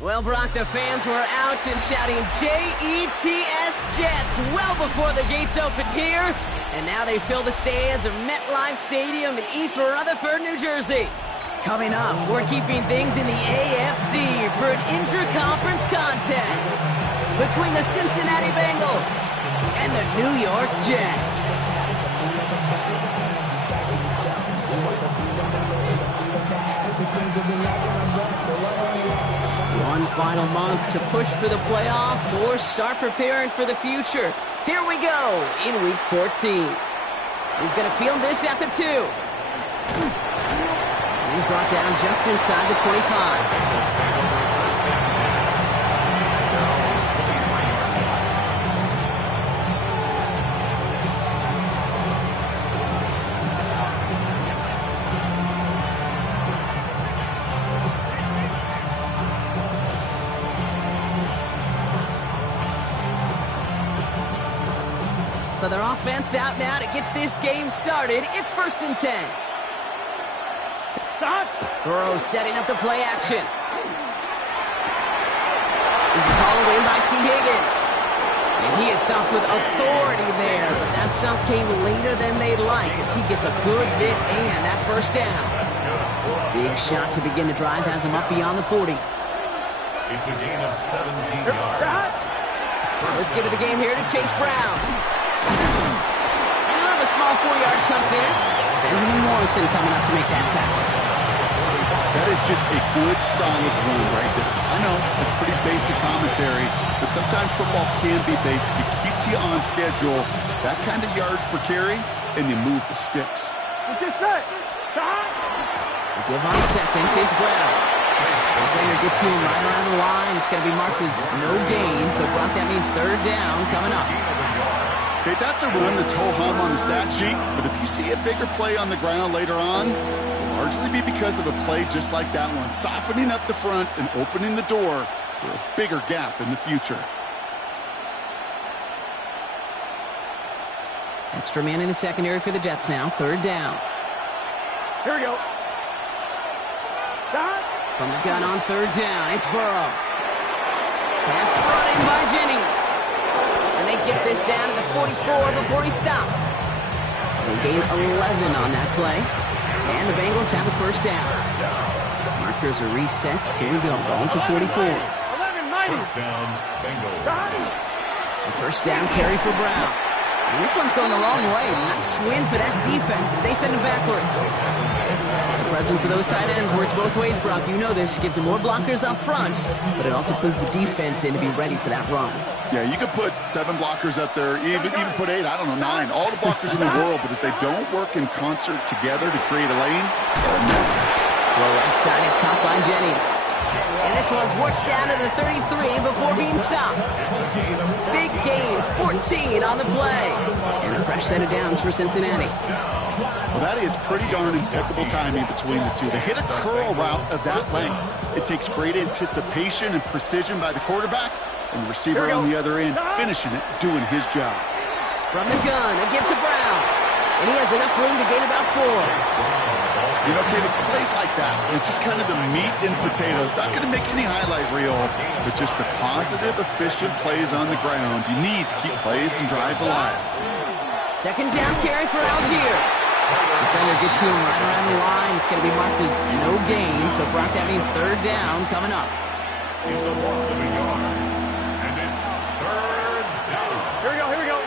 Well, Brock, the fans were out and shouting J-E-T-S Jets well before the gates opened here. And now they fill the stands of MetLife Stadium in East Rutherford, New Jersey. Coming up, we're keeping things in the AFC for an intra-conference contest between the Cincinnati Bengals and the New York Jets. One final month to push for the playoffs or start preparing for the future. Here we go in Week 14. He's going to field this at the 2. He's brought down just inside the 25. So their offense out now to get this game started. It's 1st and 10. Burrow setting up the play action. This is hauled in by T. Higgins. And he is stumped with authority there, but that stump came later than they'd like as he gets a good bit and that first down. Big shot to begin the drive has him up beyond the 40. It's a gain of 17 yards. Let's get to the game here to Chase Brown. And he'll have a small 4-yard chunk there. Benjamin Morrison coming up to make that tackle. That is just a good, solid run right there. I know, it's pretty basic commentary, but sometimes football can be basic. It keeps you on schedule, that kind of yards per carry, and you move the sticks. They give on second, Chase Brown. Defender gets to him right around the line. It's going to be marked as no gain, so Brock, that means 3rd down coming up. Okay, that's a run that's ho-hum on the stat sheet, but if you see a bigger play on the ground later on, it'll largely be because of a play just like that one, softening up the front and opening the door for a bigger gap in the future. Extra man in the secondary for the Jets now, 3rd down. Here we go. From the gun on 3rd down, it's Burrow. Pass brought in by Jennings. And they get this down to the 44 before he stops. They gain 11 on that play. And the Bengals have a 1st down. Markers are reset. Here we go, going for 44. 1st down, Bengals. The 1st down carry for Brown. And this one's going a long way. Nice win for that defense as they send him backwards. The presence of those tight ends works both ways, Brock. You know this. Gives them more blockers up front, but it also puts the defense in to be ready for that run. Yeah, you could put 7 blockers up there, even put 8, I don't know, 9. All the blockers in the world, but if they don't work in concert together to create a lane, Throw right side is caught by Jennings. And this one's worked down to the 33 before being stopped. Big gain, 14 on the play. And a fresh set of downs for Cincinnati. Well, that is pretty darn impeccable timing between the two. They hit a curl route of that length. It takes great anticipation and precision by the quarterback, and the receiver on the other end finishing it, doing his job. From the gun, a give to Brown. And he has enough room to gain about 4. You know, Kid, it's plays like that. It's just kind of the meat and potatoes. Not going to make any highlight reel, but just the positive, efficient plays on the ground. You need to keep plays and drives alive. 2nd down carry for Algier. Defender gets to him right around the line. It's going to be marked as no gain, so Brock, that means 3rd down coming up. It's a loss of a yard, and it's 3rd down. Here we go.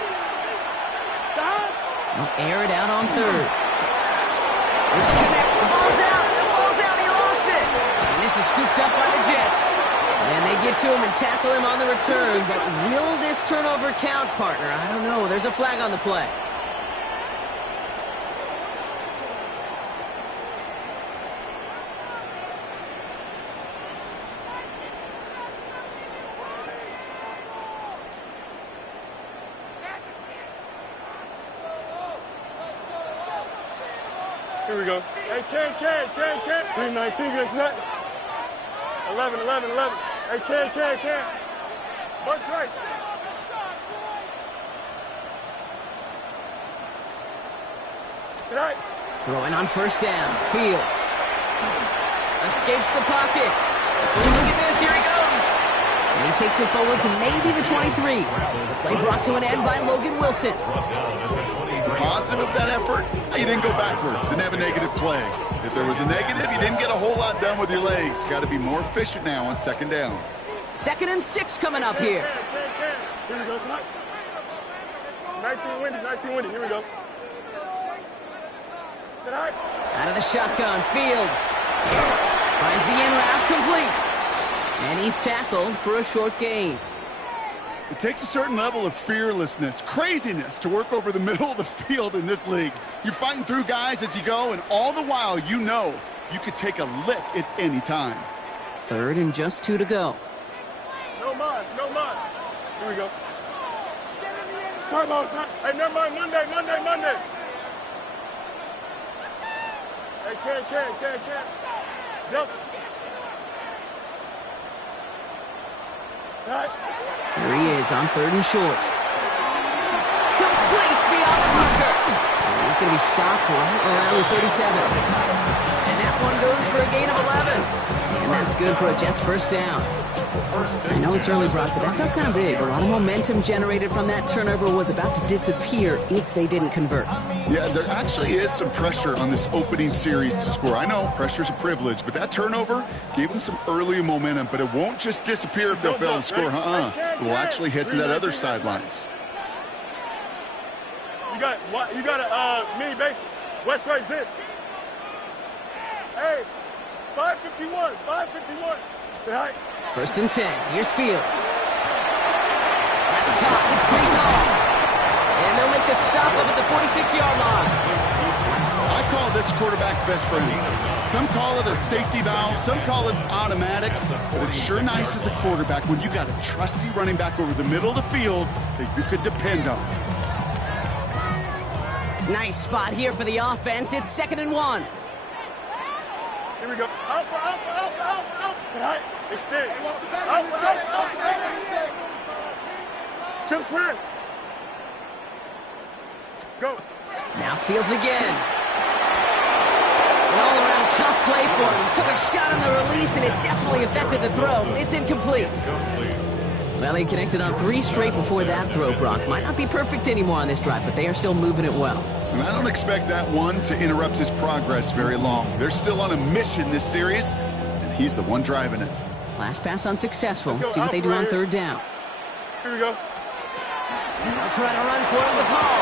Stop. They'll air it out on 3rd. This connect. The ball's out. He lost it. And this is scooped up by the Jets. And they get to him and tackle him on the return. But will this turnover count, partner? I don't know. There's a flag on the play. Here we go. Hey, Ken. 319, you that? 11. Hey, Ken. Buck's right. Good night. Throwing on 1st down. Fields. Escapes the pocket. Look at this. Here he goes. takes it forward to maybe the 23. The play brought to an end by Logan Wilson. Positive of that effort, you didn't go backwards, didn't have a negative play. If there was a negative, you didn't get a whole lot done with your legs. Got to be more efficient now on second down. 2nd and 6 coming up here. Here we go, son. 19 windy, here we go. Sit high. Out of the shotgun, Fields. Finds the in route complete. And he's tackled for a short gain. It takes a certain level of fearlessness, craziness to work over the middle of the field in this league. You're fighting through guys as you go, and all the while you know you could take a lick at any time. 3rd and just 2 to go. No mas, no mas. Here we go. Time out, son. Hey, never mind, Monday. Hey, can't. Delta. Right. Here he is on 3rd and short. Complete beyond the marker. And he's going to be stopped right around the 37. And that one goes for a gain of 11. And that's good for a Jets first down. I know it's early, Brock, but that felt kind of big. A lot of momentum generated from that turnover was about to disappear if they didn't convert. Yeah, there actually is some pressure on this opening series to score. I know pressure's a privilege, but that turnover gave them some early momentum, but it won't just disappear if they fail to score. It will actually head to that other sidelines. You got a mini base. West right zip. Hey, 551. Sit high. 1st and 10. Here's Fields. That's caught. It's Brees Hall. And they'll make the stop up at the 46-yard line. I call this quarterback's best friend. Some call it a safety valve. Some call it automatic. But it's sure nice as a quarterback when you got a trusty running back over the middle of the field that you could depend on. Nice spot here for the offense. It's 2nd and 1. Here we go. Out. Sit high. Extend. Out. Chip slant. Go. Now Fields again. An all-around tough play for him. He took a shot on the release, and it definitely affected the throw. It's incomplete. Well, he connected on 3 straight before that throw, Brock. Might not be perfect anymore on this drive, but they are still moving it well. And I don't expect that one to interrupt his progress very long. They're still on a mission this series, and he's the one driving it. Last pass unsuccessful. Let's see what they do on 3rd down. Here we go. They'll try to run for it with Hall.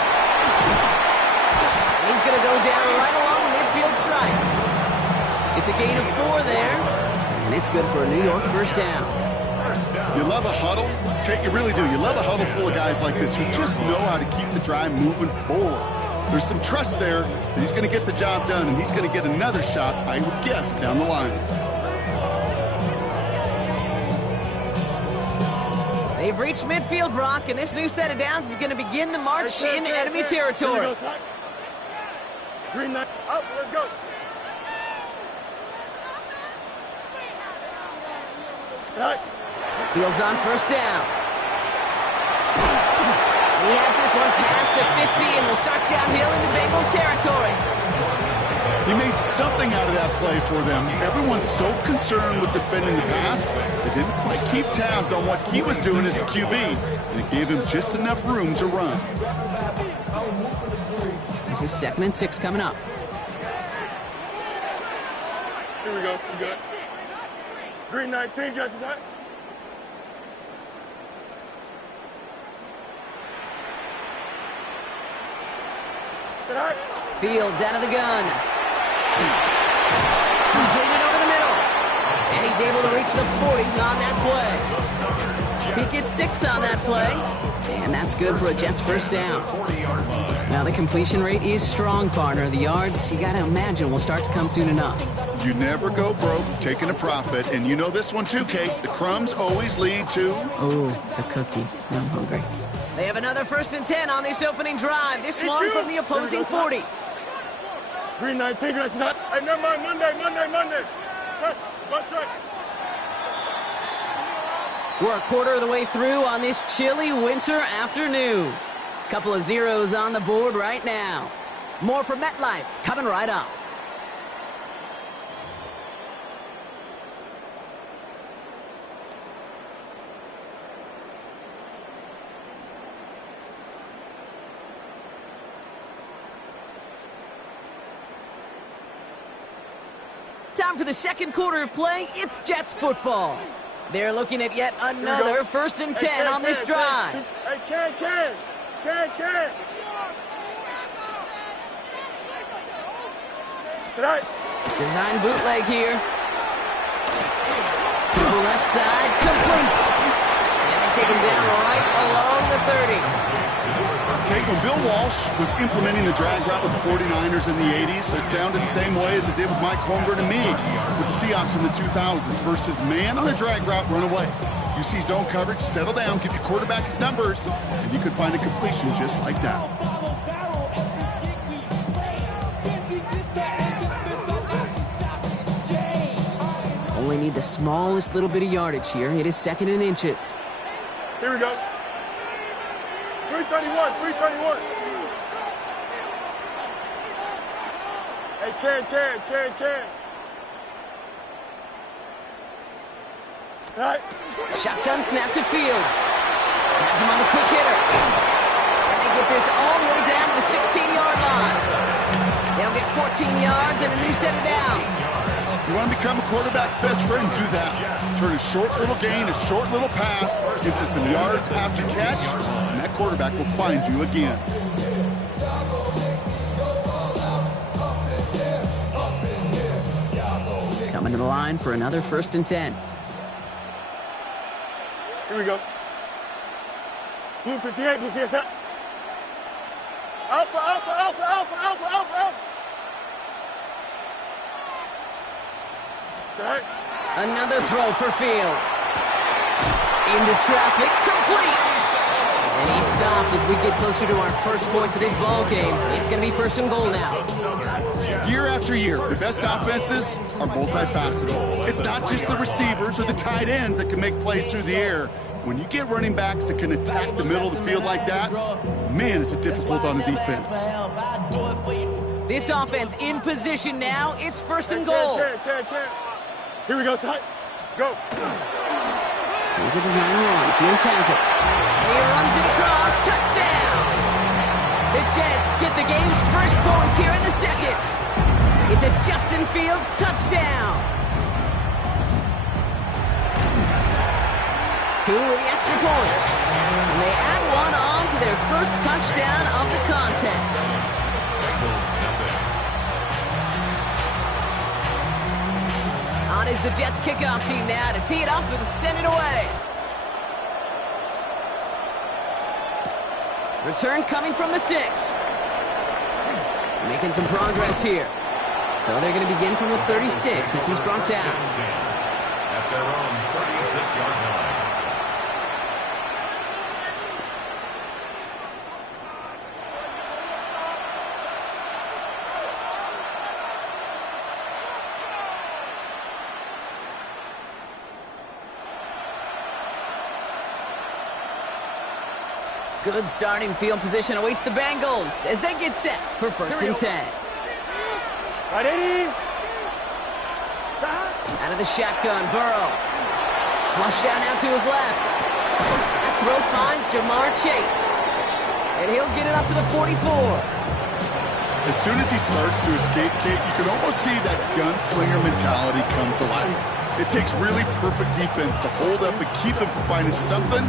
He's going to go down right along the midfield stripe. It's a gain of 4 there, and it's good for a New York first down. You love a huddle? Okay, you really do. You love a huddle full of guys like this who just know how to keep the drive moving forward. There's some trust there that he's going to get the job done, and he's going to get another shot, I would guess, down the line. They've reached midfield, Brock, and this new set of downs is going to begin the march into enemy territory. Green light. Up, let's go. Right. Fields on 1st down. He has this one past the 50 and will start downhill into Bengals territory. He made something out of that play for them. Everyone's so concerned with defending the pass, they didn't quite keep tabs on what he was doing as a QB, and it gave him just enough room to run. This is 2nd and 6 coming up. Here we go. We good. Green 19, Jets back. Sit high. Fields out of the gun. Completed over the middle. And he's able to reach the 40 on that play. He gets 6 on that play. And that's good for a Jets first down. Now the completion rate is strong, partner. The yards, you got to imagine, will start to come soon enough. You never go broke taking a profit, and you know this one too, Kate. The crumbs always lead to... Oh, the cookie. I'm hungry. They have another 1st and 10 on this opening drive. This one from the opposing 40. Green 19, Jets back. Hey, never mind. Monday. Press, bunch right. We're a quarter of the way through on this chilly winter afternoon. Couple of zeros on the board right now. More from MetLife coming right up. time for the second quarter of play. It's Jets football. They're looking at yet another 1st and 10 on this drive. Hey, Ken. Tonight. Design bootleg here. To the left side, complete. And they take him down right along the 30. Okay, when Bill Walsh was implementing the drag route with the 49ers in the 80s, it sounded the same way as it did with Mike Holmgren and me with the Seahawks in the 2000s versus man on a drag route, run away. You see zone coverage, settle down, give your quarterback his numbers, and you could find a completion just like that. Only need the smallest little bit of yardage here. It is 2nd and inches. Here we go. 331. Hey, Ken. Right. Shotgun snap to Fields. Has him on the quick hitter. And they get this all the way down to the 16-yard line. They'll get 14 yards and a new set of downs. You want to become a quarterback's best friend, do that. Turn a short little gain, a short little pass into some yards after catch, and that quarterback will find you again. Coming to the line for another 1st and 10. Here we go. Blue 58. Alpha. Right. Another throw for Fields. Into traffic, complete. And he stopped as we get closer to our first points of this ball game. It's going to be 1st and goal now. Year after year, the best offenses are multifaceted. It's not just the receivers or the tight ends that can make plays through the air. When you get running backs that can attack the middle of the field like that, man, is it difficult on the defense. This offense in position now. It's 1st and goal. Ken. Here we go, side. Go. Here's a design run. Fields has it. And he runs it across. Touchdown. The Jets get the game's first points here in the 2nd. It's a Justin Fields touchdown. Cool with the extra point. And they add one on to their first touchdown of the contest. On is the Jets kickoff team now to tee it up and send it away. Return coming from the 6. Making some progress here. So they're going to begin from the 36 as he's brought down. At their own 36-yard line. Good starting field position awaits the Bengals as they get set for 1st and 10. Ready? Out of the shotgun, Burrow. Flush down now to his left. That throw finds Jamar Chase. And he'll get it up to the 44. As soon as he starts to escape, Kate, you can almost see that gunslinger mentality come to life. It takes really perfect defense to hold up and keep him from finding something.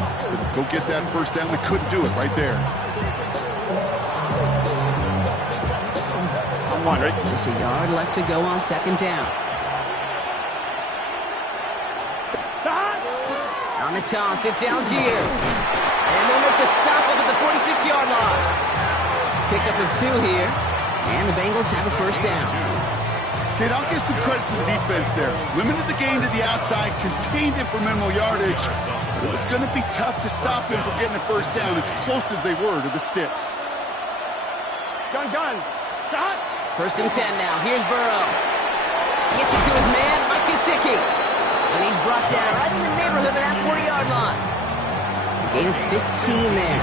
Go get that first down. They couldn't do it right there. Just a yard left to go on 2nd down. On the toss, it's Algier. And they'll make the stop up at the 46-yard line. Pickup of 2 here. And the Bengals have a 1st down. Kate, I'll give some credit to the defense there. Limited the game to the outside, contained him for minimal yardage. But it was going to be tough to stop him from getting a 1st down as close as they were to the sticks. Gun. Stop. 1st and 10 now. Here's Burrow. Gets it to his man, Mike Gesicki. And he's brought down right in the neighborhood of that 40-yard line. Gain of 15 there.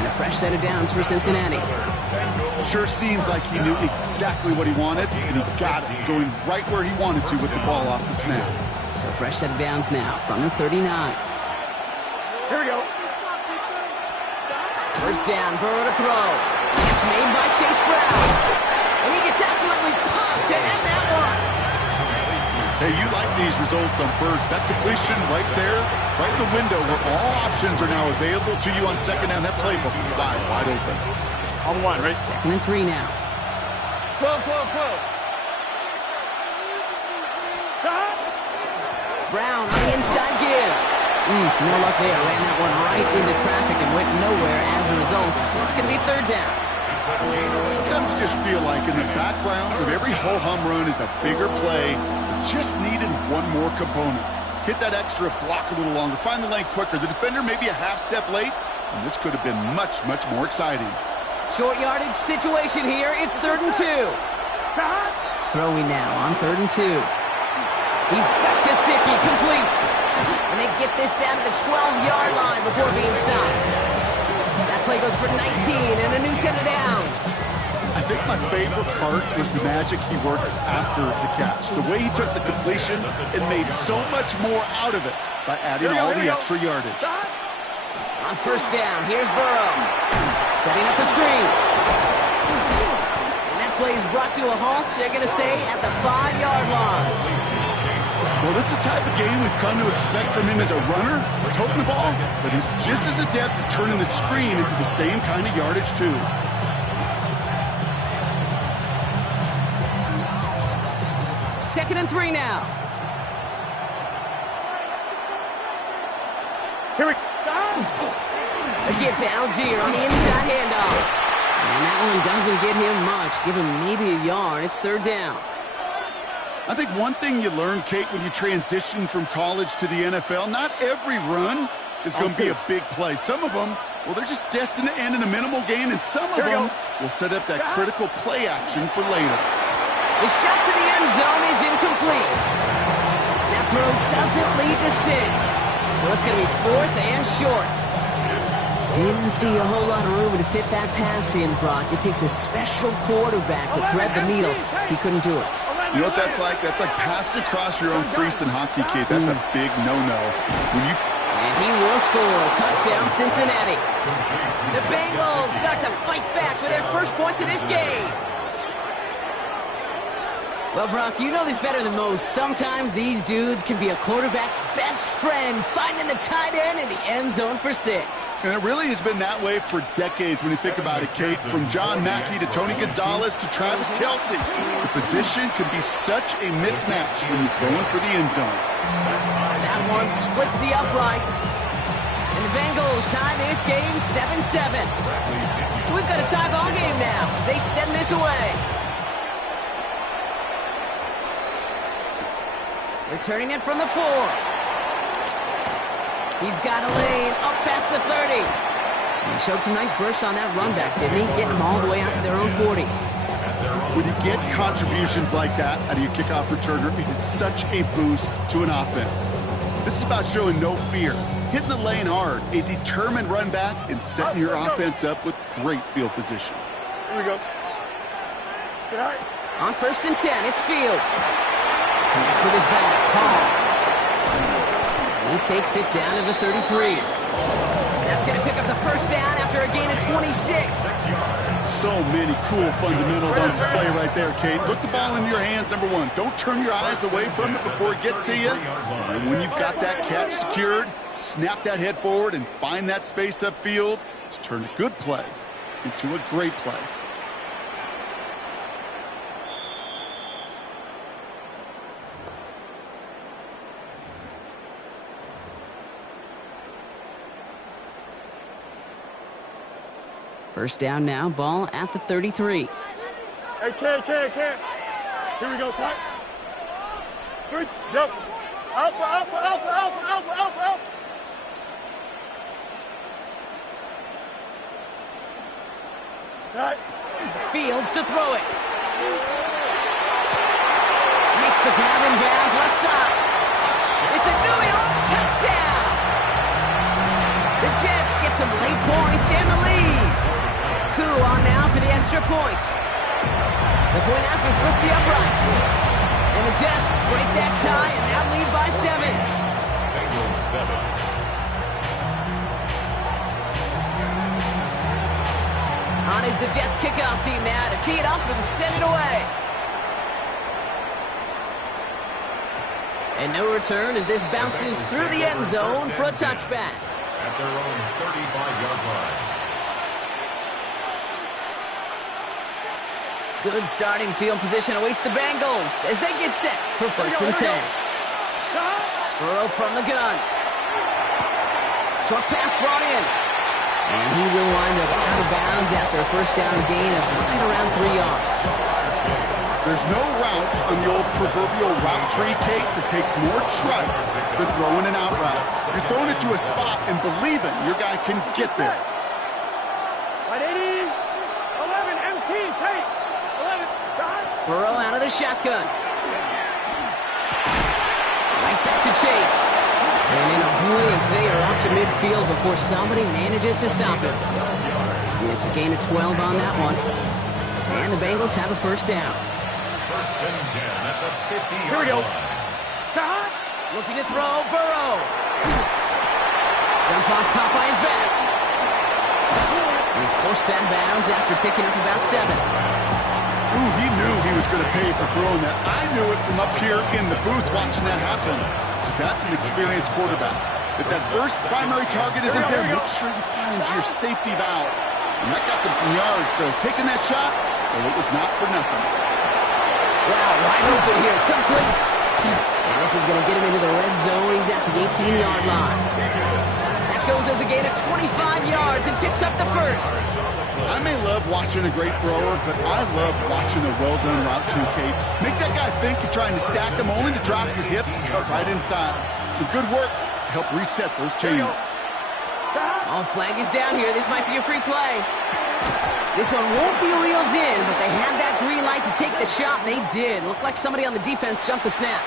And a fresh set of downs for Cincinnati. Sure seems like he knew exactly what he wanted, and he got it, going right where he wanted to with the ball off the snap. So fresh set of downs now from the 39. Here we go. 1st down, Burrow to throw. Catch made by Chase Brown. And he gets absolutely popped to end that one. Hey, you like these results on first. That completion right there, right in the window where all options are now available to you on second down. That playbook is wide open. On one, right? 2nd and 3 now. 12. Brown on the inside give. No luck there. Ran that one right into traffic and went nowhere as a result. So it's going to be 3rd down. Sometimes you just feel like in the background of every ho-hum run is a bigger play that just needed one more component. Hit that extra block a little longer. Find the lane quicker. The defender may be a half step late, and this could have been much more exciting. Short yardage situation here. It's 3rd and 2. Throwing now on 3rd and 2. He's got Gesicki complete. And they get this down to the 12-yard line before being stopped. That play goes for 19 and a new set of downs. I think my favorite part was the magic he worked after the catch. The way he took the completion and made so much more out of it by adding all the extra yardage. On 1st down, here's Burrow. Setting up the screen. And that play is brought to a halt, they're going to say, at the 5-yard line. Well, this is the type of game we've come to expect from him as a runner, toting the ball, but he's just as adept at turning the screen into the same kind of yardage, too. Second and 3 now. Here we go. A give to Algier on the inside handoff. And that one doesn't get him much. Give him maybe a yard. It's 3rd down. I think one thing you learn, Kate, when you transition from college to the NFL, not every run is going to be a big play. Some of them, well, they're just destined to end in a minimal gain, and some of them will set up that critical play action for later. The shot to the end zone is incomplete. That throw doesn't lead to 6. So it's going to be 4th and short. Didn't see a whole lot of room to fit that pass in, Brock. It takes a special quarterback to thread the needle. He couldn't do it. You know what that's like? That's like passing across your own crease in hockey, Kate. That's a big no-no. And he will score. Touchdown, Cincinnati. The Bengals start to fight back for their first points of this game. Well, Brock, you know this better than most. Sometimes these dudes can be a quarterback's best friend, finding the tight end in the end zone for 6. And it really has been that way for decades when you think about it, Kate. From John Mackey to Tony Gonzalez to Travis Kelce. The position can be such a mismatch when you're throwing for the end zone. That one splits the uprights. And the Bengals tie this game 7-7. So we've got a tie ball game now as they send this away. Returning it from the 4. He's got a lane up past the 30. And he showed some nice bursts on that run back, didn't he? Getting them all the way out to their own 40. When you get contributions like that out of your kickoff returner, it is such a boost to an offense. This is about showing no fear, hitting the lane hard, a determined run back, and setting your offense up with great field position. Here we go. On 1st and 10, it's Fields. Connects with his back, Paul. He takes it down to the 33. That's going to pick up the 1st down after a gain of 26. So many cool fundamentals on display right there, Kate. Put the ball in your hands, number 1. Don't turn your eyes away from it before it gets to you. And when you've got that catch secured, snap that head forward and find that space upfield to turn a good play into a great play. First down now, ball at the 33. Hey, can't. Here we go, son. 3, go. Alpha. Right. Fields to throw it. Makes the grab in bounds left side. It's a New York touchdown. The Jets get some late points and the lead. Coup on now for the extra point. The point after splits the uprights. And the Jets break that tie and now lead by 7. Bengals 7. On is the Jets kickoff team now to tee it up and send it away. And no return as this bounces through the end zone for a touchback. At their own 35-yard line. Good starting field position awaits the Bengals as they get set for first and 10. Burrow from the gun. Short pass brought in. And he will wind up out of bounds after a first down gain of right around 3 yards. There's no routes on the old proverbial route tree, Kate, that takes more trust than throwing an out route. You're throwing it to a spot and believing your guy can get there. 180, 11, MT, Kate, 11, John. Burrow out of the shotgun. Right back to Chase. And in a blink, they are off to midfield before somebody manages to stop him. And it's a gain of 12 on that one. And the Bengals have a first down. First and 10 at the 50-yard Here we go. line. Looking to throw, Burrow. Jump off, caught by his back. And he's forced out of bounds after picking up about 7. Ooh, he knew he was going to pay for throwing that. I knew it from up here in the booth watching that happen. That's an experienced quarterback. If that first primary target isn't there, make sure you find your safety valve. And that got them some yards, so taking that shot, well, it was not for nothing. Wow, wide open here, complete. And this is going to get him into the red zone. He's at the 18-yard line. That goes as a gain of 25 yards and picks up the first. I may love watching a great thrower, but I love watching a well-done route too, Kate. Make that guy think you're trying to stack him only to drop your hips and cut right inside. Some good work to help reset those chains. Oh, flag is down here. This might be a free play. This one won't be reeled in, but they had that green light to take the shot, and they did. Looked like somebody on the defense jumped the snap.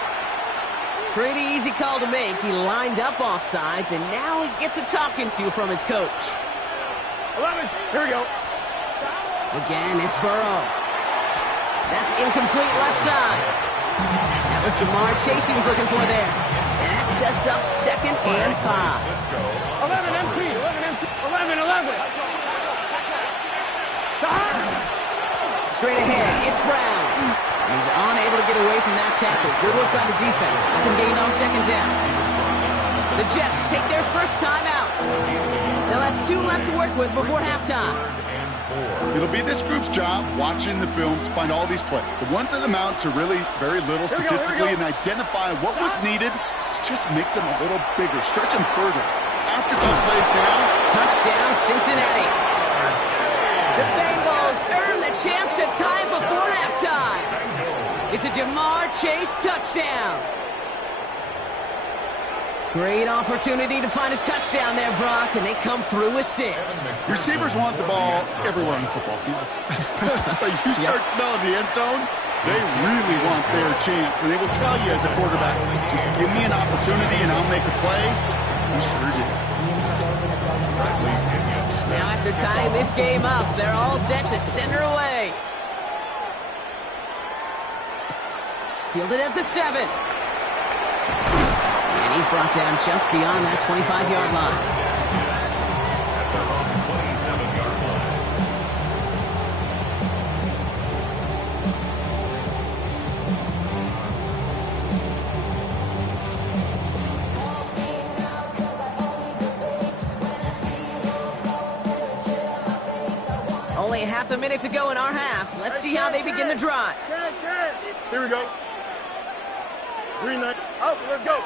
Pretty easy call to make. He lined up offsides, and now he gets a talking to from his coach. 11, here we go. Again, it's Burrow. That's incomplete left side. That was Jamar Chase he was looking for there. And that sets up 2nd and 5. 11, MT, 11, MT, 11, 11. Straight ahead, it's Brown. He's unable to get away from that tackle. Good work by the defense. Nothing gained on 2nd down. The Jets take their first time out. They'll have 2 left to work with before halftime. It'll be this group's job watching the film to find all these plays. The ones that amount to really very little statistically and identify what was needed to just make them a little bigger, stretch them further. Afterthought plays now. Touchdown, Cincinnati. The Bengals earn the chance to tie before halftime. It's a Jamar Chase touchdown. Great opportunity to find a touchdown there, Brock, and they come through with 6. Receivers want the ball everywhere on the football field. But you start smelling the end zone, they really want their chance. And they will tell you as a quarterback, just give me an opportunity and I'll make a play. We sure did. Now after tying this game up, they're all set to center away. Fielded at the 7. And he's brought down just beyond that 25-yard line. At their own 27-yard line. Only half a minute to go in our half. Let's see how they begin the drive. Here we go. Green light. Out, let's go.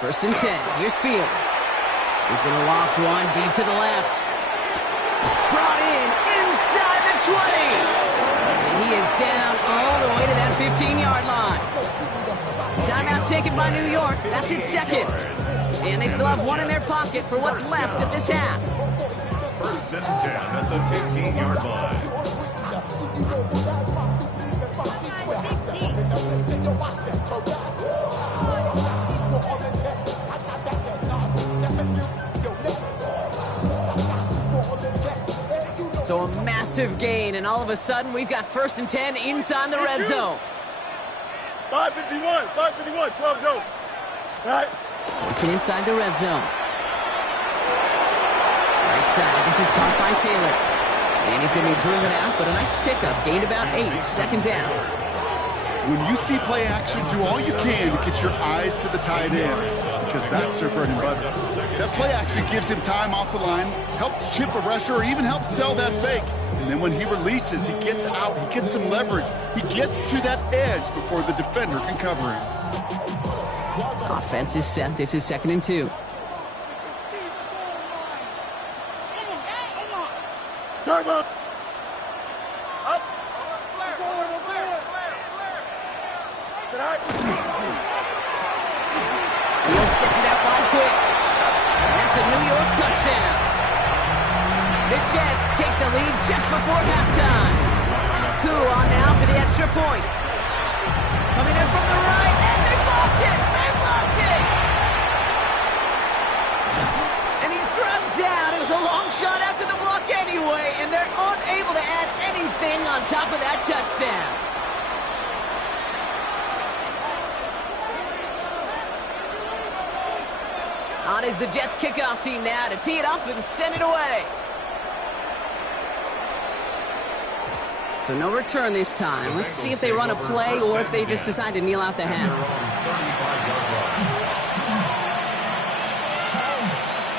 First and 10. Here's Fields. He's going to loft one deep to the left. Brought in inside the 20. And he is down all the way to that 15-yard line. Timeout taken by New York. That's its 2nd. And they still have 1 in their pocket for what's left of this half. First and 10 at the 15-yard line. So a massive gain, and all of a sudden we've got first and 10 inside the red zone. 5:51, 12 go. All right. Working inside the red zone. Right side, this is caught by Taylor. And he's going to be driven out, but a nice pickup. Gained about 8. Second down. When you see play action, do all you can to get your eyes to the tight end, because that's their bread and butter. That play action gives him time off the line, helps chip a rusher, or even helps sell that fake. And then when he releases, he gets out, he gets some leverage. He gets to that edge before the defender can cover him. Offense is set. This is 2nd and 2. Turbo. Up. Fields gets it out wide quick. And that's a New York touchdown. The Jets take the lead just before halftime. Koo on now for the extra point. Coming in from the right, and they blocked it! They blocked it! And he's drugged down. It was a long shot after the block anyway, and they're unable to add anything on top of that touchdown. On is the Jets kickoff team now to tee it up and send it away. So no return this time. Let's see if they run a play or if they just decide to kneel out the half.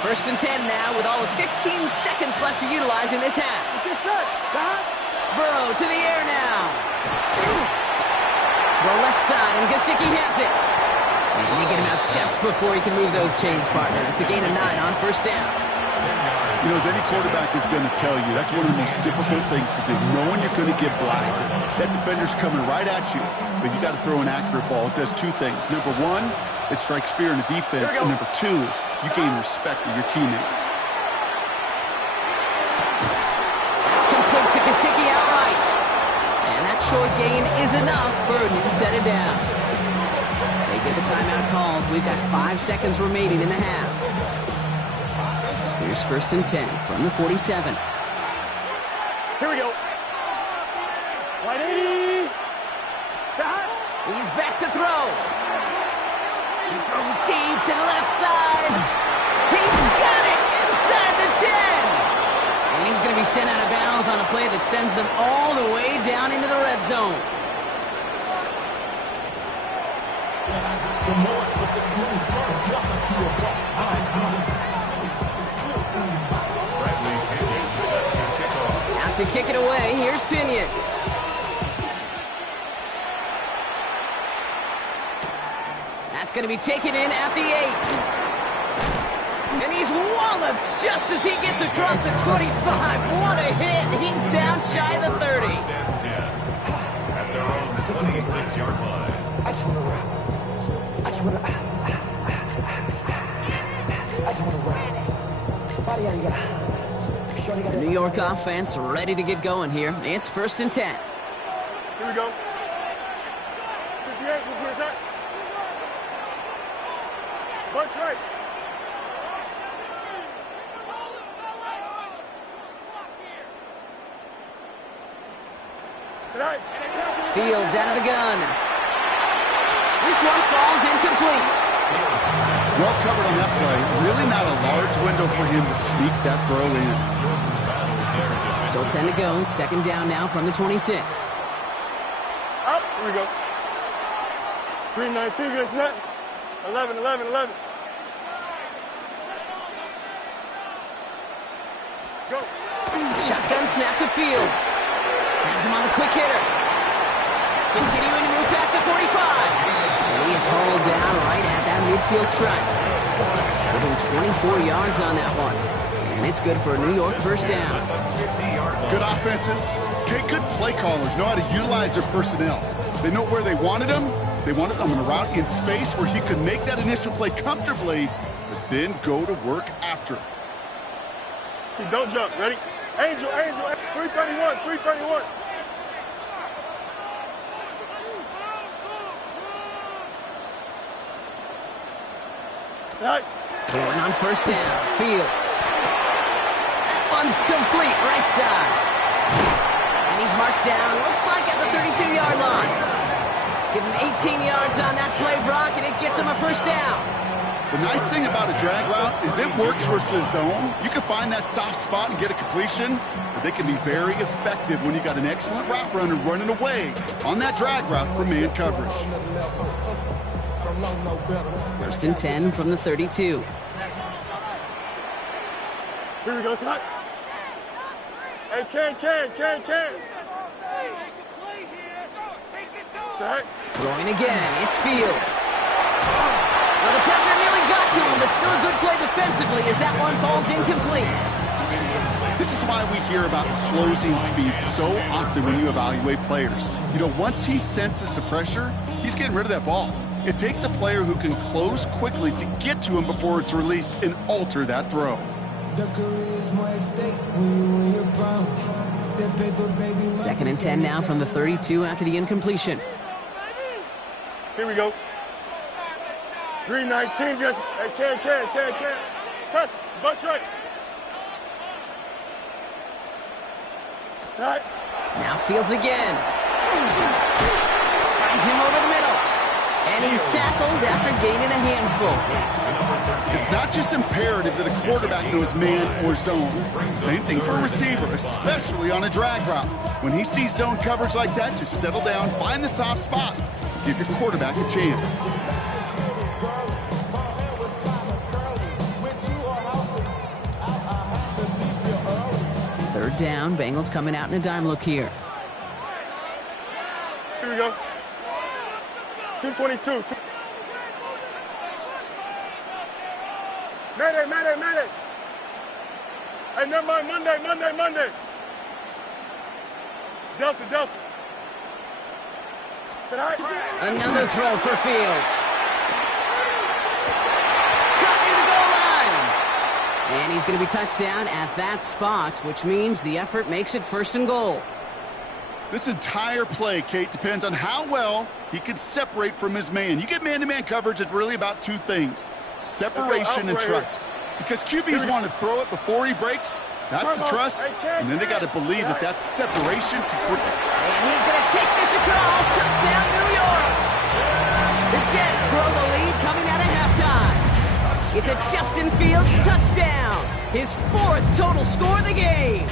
1st and 10 now with all of 15 seconds left to utilize in this half. Burrow to the air now. The left side, and Gesicki has it. And they get him out just before he can move those chains, partner. It's a gain of 9 on 1st down. You know, as any quarterback is going to tell you, that's one of the most difficult things to do, knowing you're going to get blasted. That defender's coming right at you, but you got to throw an accurate ball. It does 2 things. Number 1, it strikes fear in the defense, and number 2, you gain respect of your teammates. That's complete to Gesicki outright. And that short gain is enough for a new set of down. They get the timeout called. We've got 5 seconds remaining in the half. Here's 1st and 10 from the 47. Here we go. 180. He's back to throw. He's throwing deep to the left side. He's got it inside the 10. And he's going to be sent out of bounds on a play that sends them all the way down into the red zone. Out to kick it away, here's Pinion. That's going to be taken in at the 8. And he's walloped just as he gets across the 25. What a hit. He's down shy of the 30. At their own 26-yard line. I just want to rap. I just want to rap. The New York offense ready to get going here. It's 1st and 10. Here we go. 58, where's that? Bunch right. Tonight. Fields out of the gun. This one falls incomplete. Well covered on that play. Really not a large window for him to sneak that throw in. Still 10 to go. 2nd down now from the 26. Up. Here we go. 3:19 against nothing. 11. Go. Shotgun snap to Fields. Has him on the quick hitter. Continuing to move past the 45. And he is hauled down right at that midfield stripe. Putting 24 yards on that one. And it's good for a New York 1st down. Good offenses. Okay, good play callers know how to utilize their personnel. They know where they wanted them. They wanted them on a route in space where he could make that initial play comfortably, but then go to work after. Okay, don't jump. Ready? Angel. 331. Right. Going on 1st down. Fields. That one's complete right side. And he's marked down, looks like at the 32-yard line. Give him 18 yards on that play, Brock, and it gets him a 1st down. The nice thing about a drag route is it works versus zone. You can find that soft spot and get a completion, but They can be very effective when you got an excellent route runner running away on that drag route from man coverage. 1st and 10 from the 32. Here we go, son. Hey, Ken. Throwing again, it's Fields. Well, the pressure nearly got to him, but still a good play defensively as that one falls incomplete. This is why we hear about closing speed so often when you evaluate players. You know, once he senses the pressure, he's getting rid of that ball. It takes a player who can close quickly to get to him before it's released and alter that throw. 2nd and 10 now from the 32 after the incompletion. Here we go. 319, Jets. Hey, Ken. Touch, butt straight. All right. Now Fields again. Finds him over the middle. And he's tackled after gaining a handful. It's not just imperative that a quarterback knows man or zone. Same thing for a receiver, especially on a drag route. When he sees zone coverage like that, just settle down, find the soft spot. Give your quarterback a chance. Third down, Bengals coming out in a dime look here. Here we go. 222. Mayday. Hey, never mind, Monday. Delta. Said all right. Another throw for Fields. Cut near the goal line. And he's going to be touchdown at that spot, which means the effort makes it 1st and goal. This entire play, Kate, depends on how well he can separate from his man. You get man-to-man coverage, it's really about two things: separation and trust. Because QBs want to throw it before he breaks. That's the trust. And then they got to believe that that separation can quickly. And he's going to take this across. Touchdown, New York. The Jets grow the lead coming out of halftime. It's a Justin Fields touchdown. His 4th total score of the game.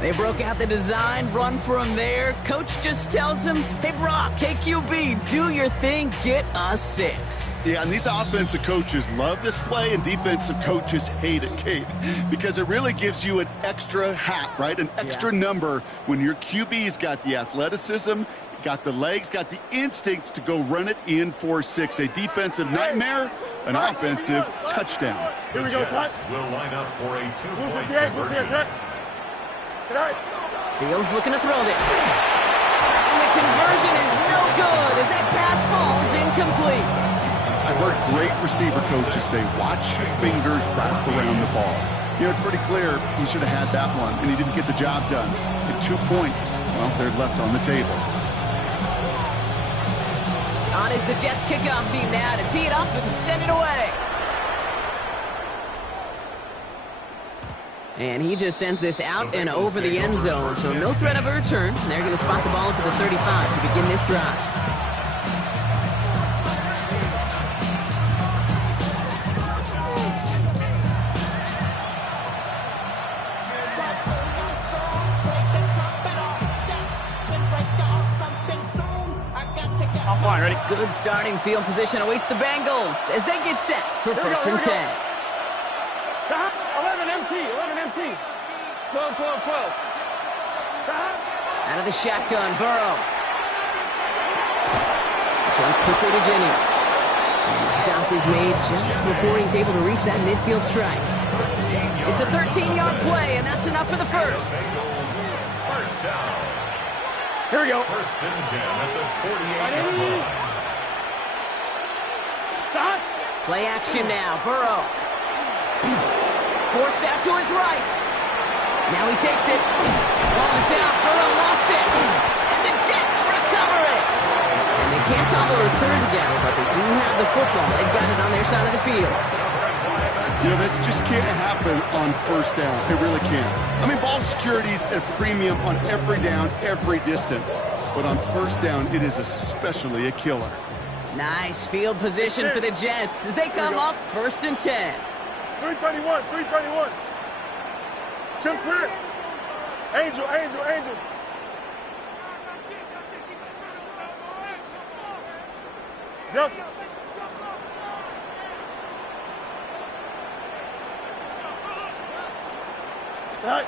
They broke out the design, run for him there. Coach just tells him, hey, Brock, hey, QB, do your thing, get us 6. Yeah, and these offensive coaches love this play, and defensive coaches hate it, Kate, because it really gives you an extra hat, right? An extra number when your QB's got the athleticism, got the legs, got the instincts to go run it in for 6. A defensive nightmare, an offensive touchdown. Here we go, son. Will line up for a 2-point conversion. Fields looking to throw this. And the conversion is no good as that pass falls incomplete. I've heard great receiver coaches say, watch your fingers wrap around the ball. You know, it's pretty clear he should have had that one, and he didn't get the job done. And 2 points, well, they're left on the table. On is the Jets kickoff team now to tee it up and send it away. And he just sends this out and over the end zone, so no threat of a return. They're going to spot the ball up at the 35 to begin this drive. Ready? Good starting field position awaits the Bengals as they get set for 1st and 10. 11 MT. 12. Out of the shotgun, Burrow. This one's quickly to Jennings. And the stop is made just before he's able to reach that midfield strike. It's a 13-yard play, and that's enough for the 1st. 1st down. Here we go. 1st and 10 at the 48-yard line. Stop. Play action now, Burrow. Forced out to his right. Now he takes it. Ball is out. Burrow lost it. And the Jets recover it. And they can't call a return together, but they do have the football. They've got it on their side of the field. You know, this just can't happen on 1st down. It really can't. I mean, ball security's at premium on every down, every distance. But on 1st down, it is especially a killer. Nice field position for the Jets as they come up 1st and 10. 331. Chip split. Angel, angel, angel. Delta. Right.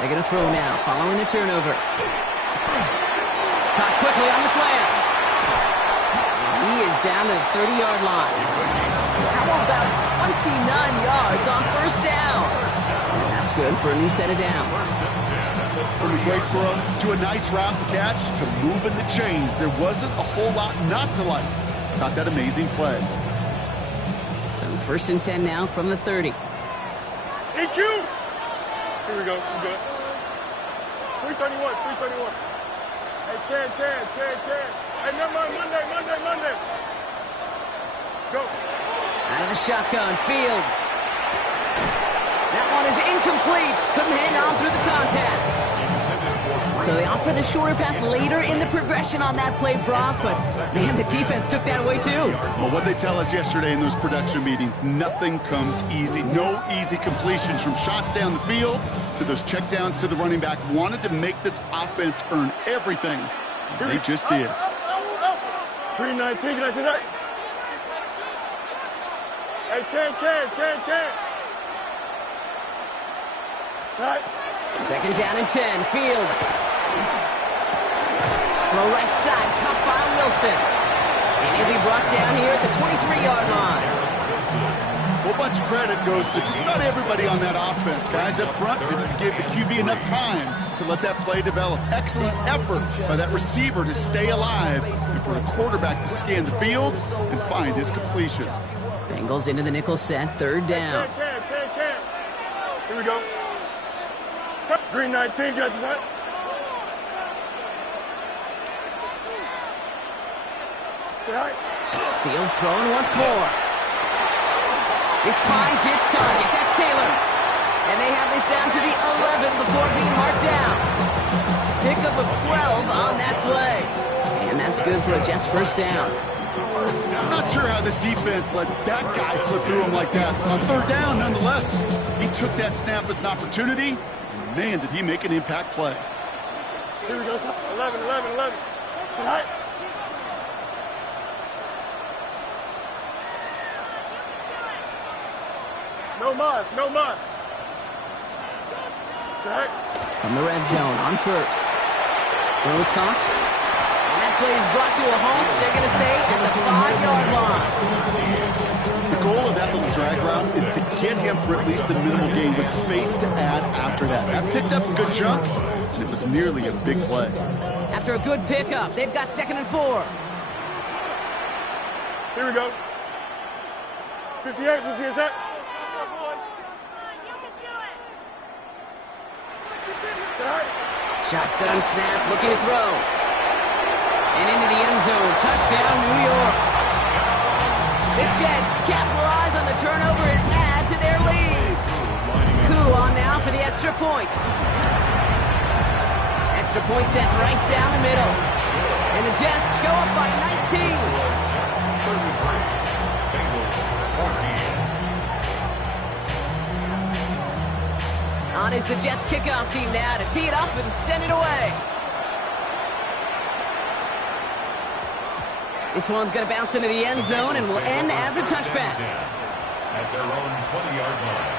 They're going to throw now, following the turnover. Caught quickly on the slant. He is down to the 30-yard line. How about 29 yards on first down? And that's good for a new set of downs. From a great throw to a nice route and catch to moving the chains. There wasn't a whole lot not to like about that amazing play. So first and 10 now from the 30. EQ. Here we go. We good. 331. 331. Hey, Ken. Hey, never mind. Monday. Go. Out of the shotgun, Fields. That one is incomplete. Couldn't hang on through the contact. So they opt for the shorter pass later in the progression on that play, Brock, but man, the defense took that away too. Well, what they tell us yesterday in those production meetings, nothing comes easy. No easy completions from shots down the field to those checkdowns to the running back. Wanted to make this offense earn everything. And they just did. 319, can I see that? Hey, Ken. Right. Second down and 10, Fields. Throw right side, caught by Wilson. And he'll be brought down here at the 23-yard line. A whole bunch of credit goes to just about everybody on that offense. Guys up front, they gave the QB enough time to let that play develop. Excellent effort by that receiver to stay alive and for the quarterback to scan the field and find his completion. Bengals into the nickel set, third down. Ken. Here we go. 319, judges, right? Right. Fields throwing once more. This finds its target. That's Taylor. And they have this down to the 11 before being marked down. Pickup of 12 on that play. And that's good for a Jets first down. I'm not sure how this defense let that guy slip through him like that. On third down, nonetheless, he took that snap as an opportunity. Man, did he make an impact play. Here we go. 11. Right. No mas. Right. From the red zone on first. Rose caught. And that play is brought to a halt, they're going to say, at the 5-yard line. The goal of that little drag route is to get him for at least a minimal gain with space to add after that. That picked up a good chunk, and it was nearly a big play. After a good pickup, they've got 2nd and 4. Here we go. 58, who's that? Shotgun snap, looking to throw. And into the end zone, touchdown New York. The Jets capitalize on the turnover and add to their lead. Coup on now for the extra point. Extra point sent right down the middle. And the Jets go up by 19. Jets 33, Bengals 14. On is the Jets kickoff team now to tee it up and send it away. This one's going to bounce into the end zone and will end as a touchback. At their own 20-yard line.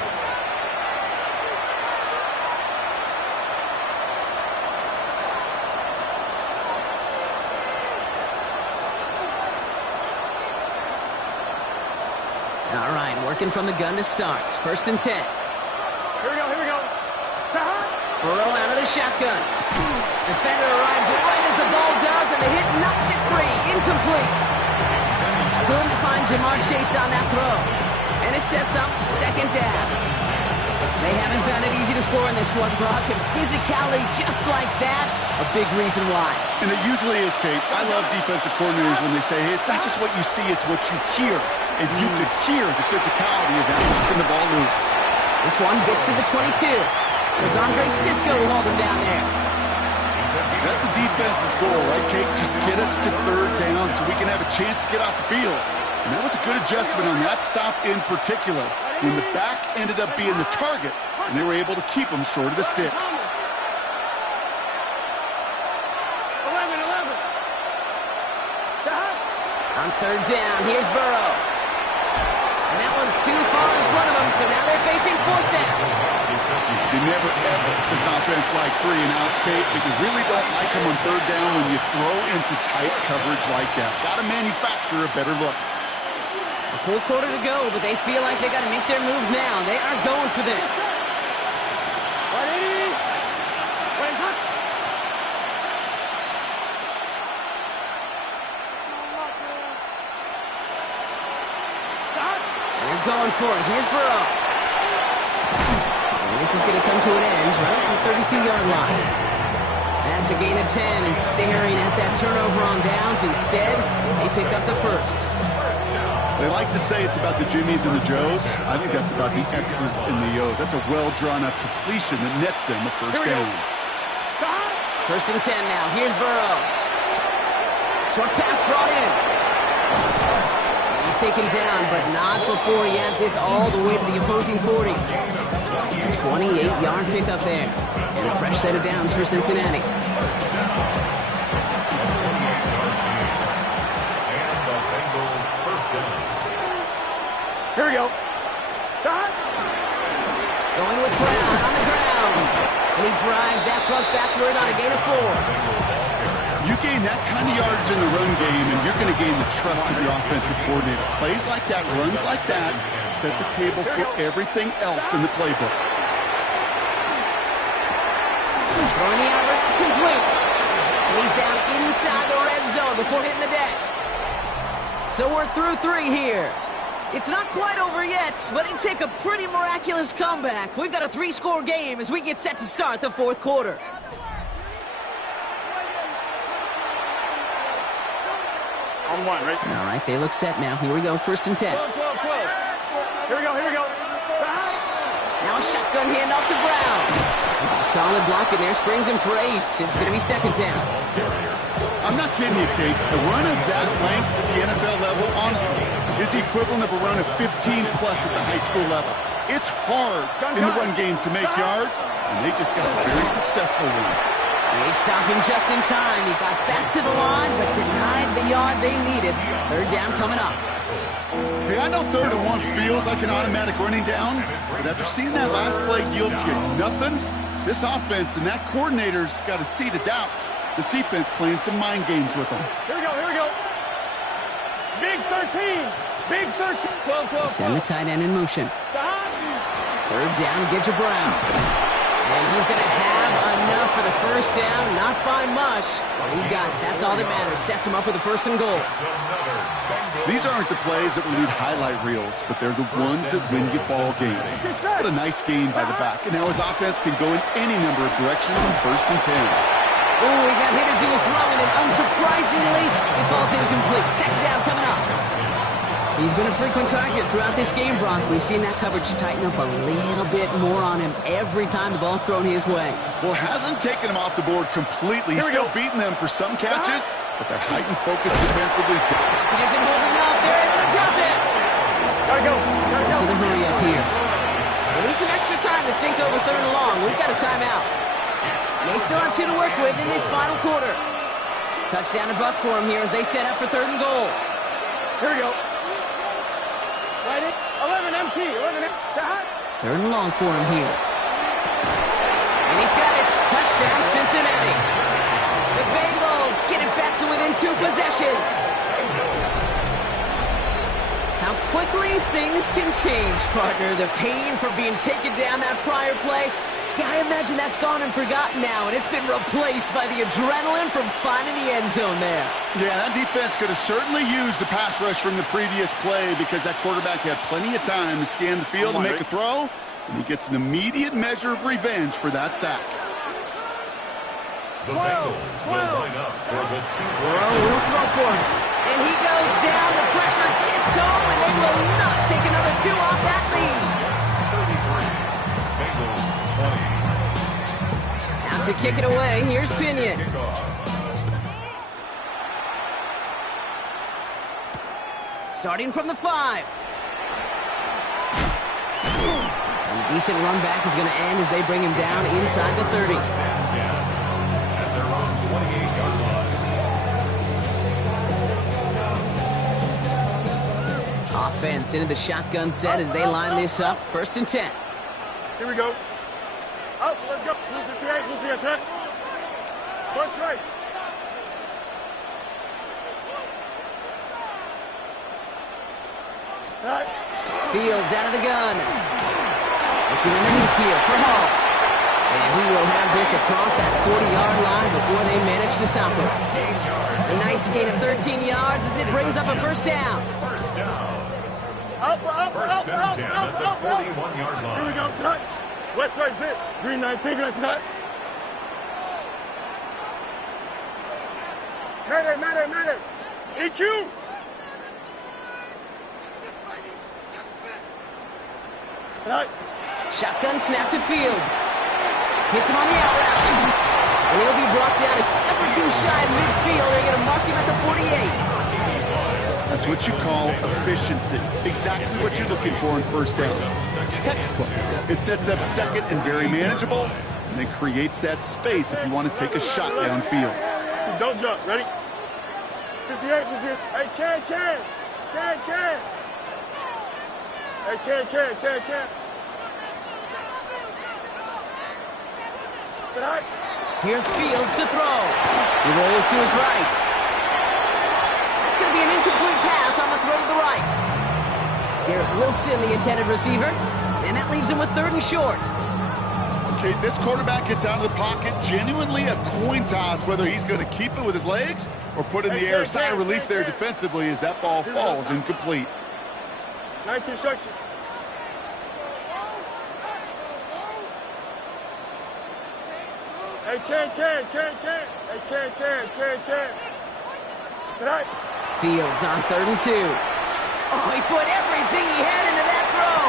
All right, working from the gun to start. 1st and 10. Here we go. Burrow out of the shotgun. Defender arrives right as the ball does, and the hit knocks it free. Incomplete. Couldn't find Jamar Chase on that throw. And it sets up 2nd down. They haven't found it easy to score in this one, Brock, and physicality just like that, a big reason why. And it usually is, Kate. I love defensive coordinators when they say, hey, it's not just what you see, it's what you hear. And you could hear the physicality of that knocking the ball loose. This one gets to the 22. As Andre Sisco will hold him down there. That's a defense's goal, right, Kate? Just get us to 3rd down so we can have a chance to get off the field. And that was a good adjustment on that stop in particular. when the back ended up being the target, and they were able to keep them short of the sticks. 11. On third down, here's Burrow. And that one's too far in front of them, so now they're facing fourth down. You never, ever, as an offense, like 3 and outs, Kate, because really don't like them on third down when you throw into tight coverage like that. Got to manufacture a better look. A full quarter to go, but they feel like they got to make their move now. They are going for this. They're going for it. Here's Burrow. And this is going to come to an end right at the 32-yard line. That's a gain of 10, and staring at that turnover on downs. Instead, they pick up the first. They like to say it's about the Jimmies and the Joes. I think that's about the X's and the O's. That's a well-drawn-up completion that nets them a first down. First and 10 now. Here's Burrow. Short pass brought in. He's taken down, but not before he has this all the way to the opposing 40. A 28-yard pickup there. And a fresh set of downs for Cincinnati. Here we go. Going with Brown on the ground. And he drives that puck backward on a gain of 4. You gain that kind of yardage in the run game, and you're going to gain the trust of your offensive coordinator. Plays like that, runs like that, set the table for everything else in the playbook. Throwing the out route complete. And he's down inside the red zone before hitting the deck. So we're through 3 here. It's not quite over yet, but it'd take a pretty miraculous comeback. We've got a 3-score game as we get set to start the fourth quarter. On 1, right? All right, they look set now. Here we go, first and 10. 12. Here we go. Now a shotgun handoff to Brown. That's a solid block in there, springs him for 8. It's going to be second down. I'm not kidding you, Kate. The run of that length at the NFL level, honestly, is the equivalent of a run of 15-plus at the high school level. It's hard in the run game to make yards, and they just got a very successful one. They stopped him just in time. He got back to the line, but denied the yard they needed. Third down coming up. Hey, I know 3rd and 1 feels like an automatic running down, but after seeing that last play yield you nothing, this offense and that coordinator's got a seed of doubt. This defense playing some mind games with them. Here we go. Big 13. 12. Send the tight end in motion. Third down, get to Brown. And he's going to have enough for the first down. Not by much. He got it. That's all that matters. Sets him up with a first and goal. These aren't the plays that will need highlight reels, but they're the ones that win you ball games. What a nice game by the back. And now his offense can go in any number of directions on first and 10. Oh, he got hit as he was throwing, and unsurprisingly, he falls incomplete. Second down coming up. He's been a frequent target throughout this game, Brock. We've seen that coverage tighten up a little bit more on him every time the ball's thrown his way. Well, hasn't taken him off the board completely. He's still beating them for some catches, but that heightened focus defensively. He isn't holding up. They're able to drop it. Gotta go. So the hurry up here. They need some extra time to think over third and long. We've got a timeout. They still have 2 to work with in this final quarter. Touchdown and bust for him here as they set up for third and goal. Here we go. Right in. 11 empty. Third and long for him here. And he's got it. Touchdown, Cincinnati. The Bengals get it back to within 2 possessions. How quickly things can change, partner. The pain for being taken down that prior play. Yeah, I imagine that's gone and forgotten now, and it's been replaced by the adrenaline from finding the end zone there. Yeah, that defense could have certainly used the pass rush from the previous play because that quarterback had plenty of time to scan the field and make a throw, and he gets an immediate measure of revenge for that sack. The Bengals will line up for the 2. Burrow will throw for it. And he goes down, the pressure gets home, and they will not take another 2 off that lead. 33, Bengals 20. Out to kick it away, here's Pinion. Starting from the 5. Decent run back is going to end as they bring him down inside the 30. At their own 28-yard line. Offense into the shotgun set as they line this up. 1st and 10. Here we go. Out, let's go. Blue 58, blue 58, set. Punch right. Right. Fields out of the gun. Looking underneath here for Hall. And he will have this across that 40-yard line before they manage to stop him. A nice gain of 13 yards as it brings up a 1st down. First down. Out, First and 10 at the 41-yard line. Here we go, set. West right, zip. Green 19, green 19, set. Mayday. EQ. Right. Shotgun snap to Fields. Hits him on the out route. And he'll be brought down a step or two shy of midfield. They're going to mark him at the 48. That's what you call efficiency. Exactly what you're looking for in 1st down. Textbook. It sets up 2nd and very manageable, and it creates that space if you want to take a shot downfield. Don't jump. Ready? 58, hey, can. Hey, can. Sit high. Here's Fields to throw. He rolls to his right. That's going to be an incomplete pass on the throw to the right. Garrett Wilson, the intended receiver, and that leaves him with 3rd and short. Okay, this quarterback gets out of the pocket, genuinely a coin toss whether he's going to keep it with his legs or put it in the air. Sigh of relief there defensively as that ball falls incomplete. 19 instruction. Hey, can. Hey, can. Tonight. Fields on 3rd and 2. Oh, he put everything he had into that throw.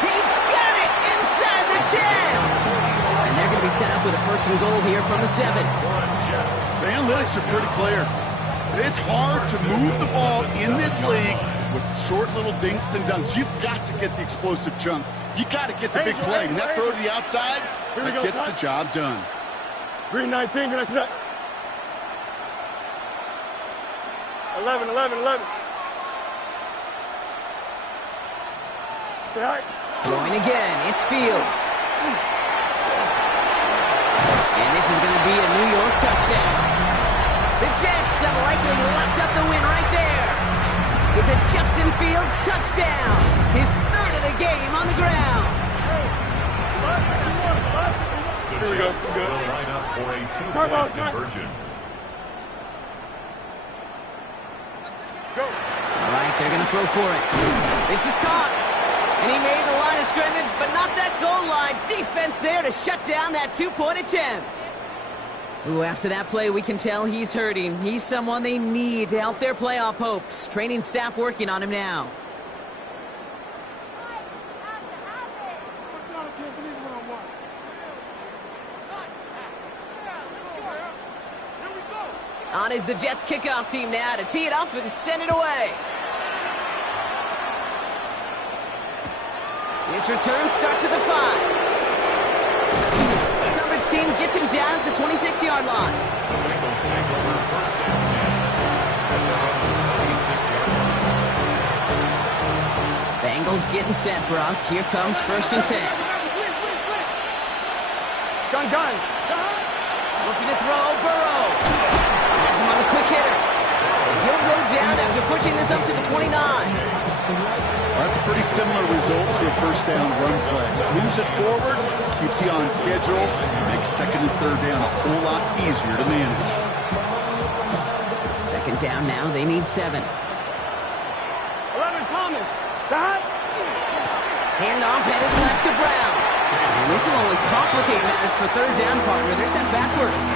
He's got it inside the 10. And they're going to be set up with a 1st and goal here from the 7. The analytics are pretty clear. It's hard to move the ball in this league with short little dinks and dunks. You've got to get the explosive chunk. You got to get the big play. And that throw to the outside, that gets the job done. Green 19, green 19. 11. Throwing again, it's Fields. And this is going to be a New York touchdown. The Jets have likely locked up the win right there. It's a Justin Fields touchdown. His 3rd of the game on the ground. Here we go. Will line up for a 2-point conversion. Go. All right, they're going to throw for it. This is caught. And he made the line of scrimmage, but not that goal line. Defense there to shut down that 2-point attempt. Ooh, after that play, we can tell he's hurting. He's someone they need to help their playoff hopes. Training staff working on him now. On is the Jets kickoff team now to tee it up and send it away. This return starts at the 5. Coverage team gets him down at the 26-yard line. The Bengals take over 1st and 10 at their own 26-yard line. Bengals getting set, Brock. Here comes 1st and 10. Gun. Looking to throw, Burrow. Has him on the quick hitter. And he'll go down after pushing this up to the 29. That's a pretty similar result to a 1st down run play. Moves it forward, keeps you on schedule, and makes 2nd and 3rd down a whole lot easier to manage. 2nd down now, they need 7. 11 Thomas. Stop. Handoff headed left to Brown. And this will only complicate matters for 3rd down, partner. They're sent backwards.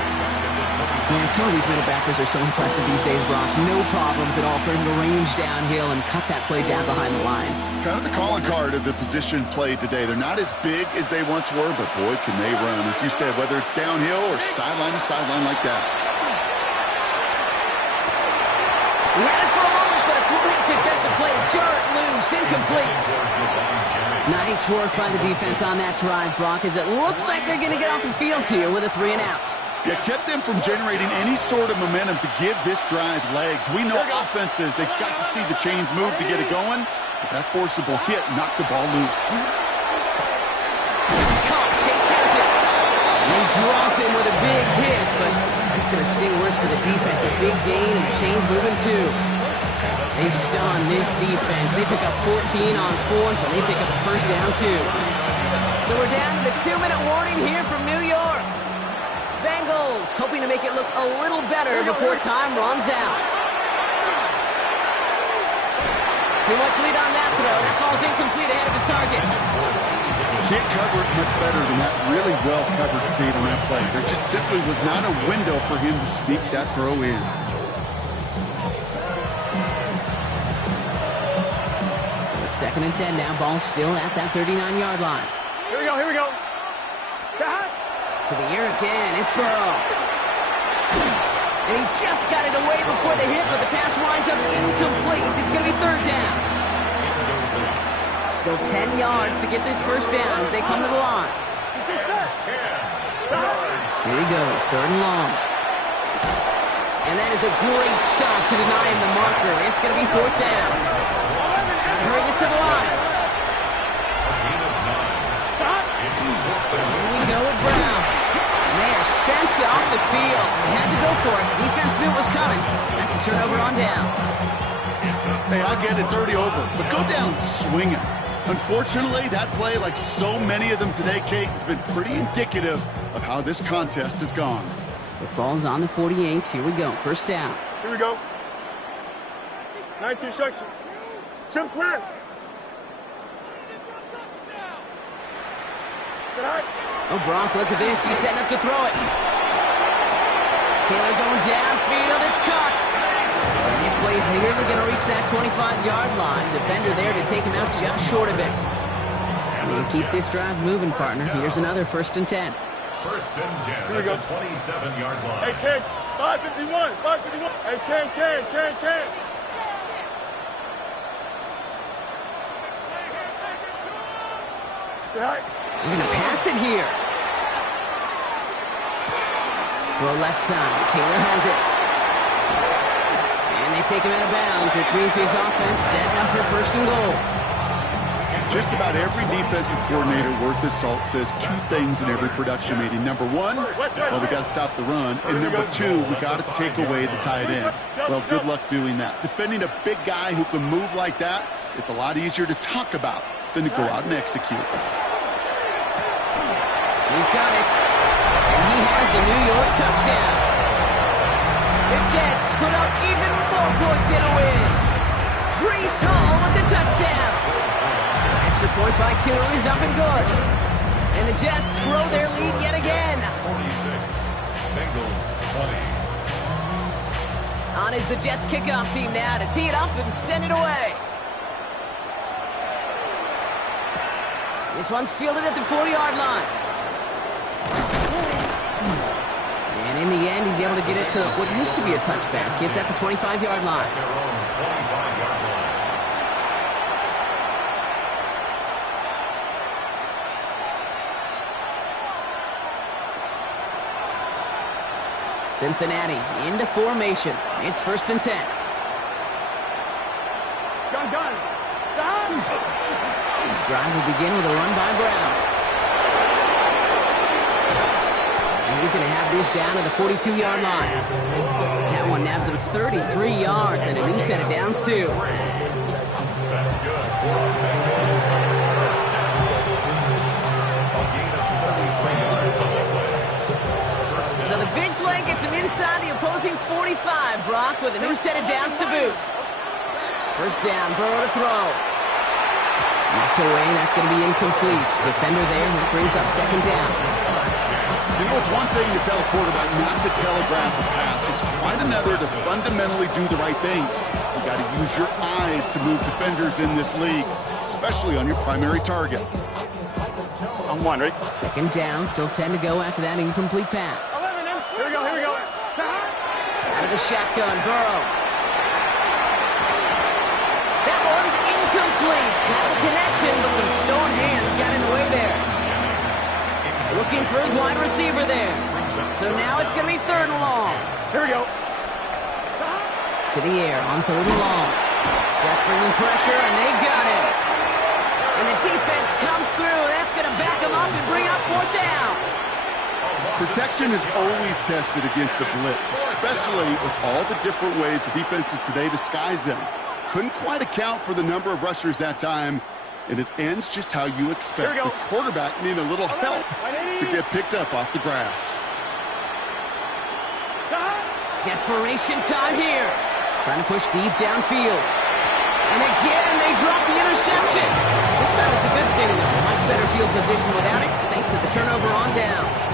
Man, some of these middle backers are so impressive these days, Brock. No problems at all for him to range downhill and cut that play down behind the line. Kind of the calling card of the position played today. They're not as big as they once were, but boy, can they run. As you said, whether it's downhill or sideline to sideline like that. We had it for a moment, but a great defensive play to jar it loose, incomplete. Nice work by the defense on that drive, Brock, as it looks like they're going to get off the field here with a 3-and-out. Yeah, kept them from generating any sort of momentum to give this drive legs. We know offenses, they've got to see the chains move to get it going. But that forcible hit knocked the ball loose. It's caught. Chase has it. And they drop him with a big hit, but that's going to sting worse for the defense. A big gain, and the chains moving too. They stun this defense. They pick up 14 on 4th, and they pick up a first down too. So we're down to the 2-minute warning here from New York. Bengals hoping to make it look a little better before time runs out. Too much lead on that throw. That falls incomplete ahead of his target. Can't cover it much better than that. Really well covered Kate on that play. There just simply was not a window for him to sneak that throw in. So it's 2nd and 10 now. Ball still at that 39-yard line. Here we go, here we go. To the air again, it's Burrow. And he just got it away before the hit, but the pass winds up incomplete. It's going to be 3rd down. Still 10 yards to get this first down as they come to the line. Here he goes, 3rd and long. And that is a great stop to deny him the marker. It's going to be 4th down. Hurry this to the line. Here we go with Brown. And they are sent off the field. They had to go for it. Defense knew it was coming. That's a turnover on downs. Hey, I get it, it's already over, but go down swinging. Unfortunately, that play, like so many of them today, Kate, has been pretty indicative of how this contest has gone. The ball's on the 48. Here we go. First down. Here we go. 19 structure. Chip slant. Sit high. Oh, Brock, look at this. He's setting up to throw it. Taylor going downfield. It's caught. And this play is nearly going to reach that 25-yard line. Defender there to take him out just short of it. And keep this drive moving, partner. Here's another 1st and 10. 1st and 10 Here we go. at the 27-yard line. Hey, Ken. 551. 551. Hey, Ken. Sit high. They're going to pass it here. Throw left side. Taylor has it. And they take him out of bounds, which means his offense setting up for 1st and goal. Just about every defensive coordinator worth his salt says 2 things in every production meeting. Number 1, well, we got to stop the run. And number 2, we got to take away the tight end. Well, good luck doing that. Defending a big guy who can move like that, it's a lot easier to talk about than to go out and execute. He's got it. And he has the New York touchdown. The Jets put up even more points in a win. Breece Hall with the touchdown. Extra point by Kittle is up and good. And the Jets grow their lead yet again. 46. Bengals 20. On is the Jets kickoff team now to tee it up and send it away. This one's fielded at the 40-yard line. And in the end, he's able to get it to what used to be a touchback. It's at the 25-yard line. Their own 25-yard line. Cincinnati into formation. It's 1st and 10. Gun. This drive will begin with a run by Brown. And he's going to have this down at the 42-yard line. That one nabs him 33 yards and a new set of downs, too. That's good. A gain of 33 yards on the play. So the big play gets him inside the opposing 45, Brock, with a new set of downs to boot. First down, Burrow to throw. Knocked away, that's going to be incomplete. Defender there, that brings up 2nd down. You know, it's one thing to tell a quarterback not to telegraph a pass. It's quite another to fundamentally do the right things. You got to use your eyes to move defenders in this league, especially on your primary target. On 1, right? 2nd down, still 10 to go after that incomplete pass. Here we go. Out of the shotgun, Burrow. That one's incomplete. Had the connection, but some stone hands got in the way there. Looking for his wide receiver there. So now it's going to be 3rd and long. Here we go. To the air on 3rd and long. Jets bringing pressure, and they got him. And the defense comes through. That's going to back him up and bring up 4th down. Protection is always tested against the blitz, especially with all the different ways the defenses today disguise them. Couldn't quite account for the number of rushers that time, and it ends just how you expect. The quarterback needing a little help to get picked up off the grass. Desperation time here. Trying to push deep downfield. And again, they drop the interception. This time it's a good thing. Much better field position without it. Thanks to the turnover on downs.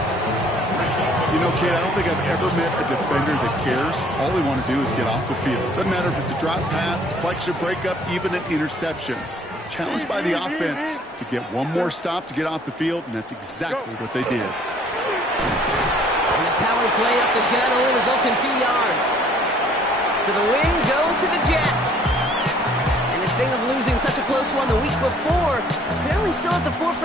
You know, kid, I don't think I've ever met a defender that cares. All they want to do is get off the field. Doesn't matter if it's a drop pass, deflection, breakup, even an interception. Challenged by the offense to get one more stop to get off the field, and that's exactly what they did. And the power play up the gut only results in 2 yards. So the win goes to the Jets. And the sting of losing such a close one the week before, apparently still at the forefront.